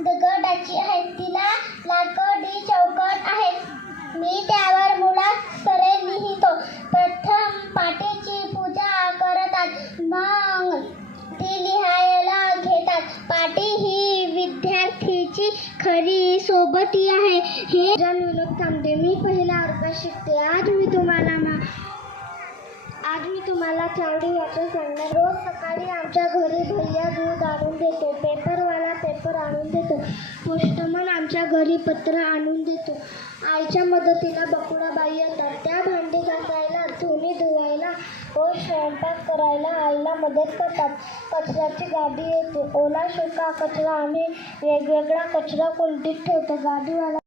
दगडाची आहे तिला लाकडी चौकट आहे मी त्यावर मुलाकडे लिहितो. प्रथम पाटीची पूजा करतात. मग ती लिहायला घेतात. पाटी ही विद्यार्थीची खरी सोबती आहे. हे विनोद कामते मी पहिला वर्गात शिकते. आज मी तुम्हाला मा आज मी तुम्हाला चावडी वाचन सांगणार. रोज सकाळी आमच्या घरी भैया दूध आणून देतो. पेपर पत्रावर आणून देतो. पोस्टमन आमच्या घरी पत्र आणून देतो. आईच्या मदतीला बकुळाबाई येतात. त्या भांडी घासायला धुणी धुवायला व स्वयंपाक करायला आईला मदत करतात. कचऱ्याची गाडी येते. ओला सुका कचरा आम्ही वेगवेगळा कचरा कोणतीच ठेवतो गाडीवाला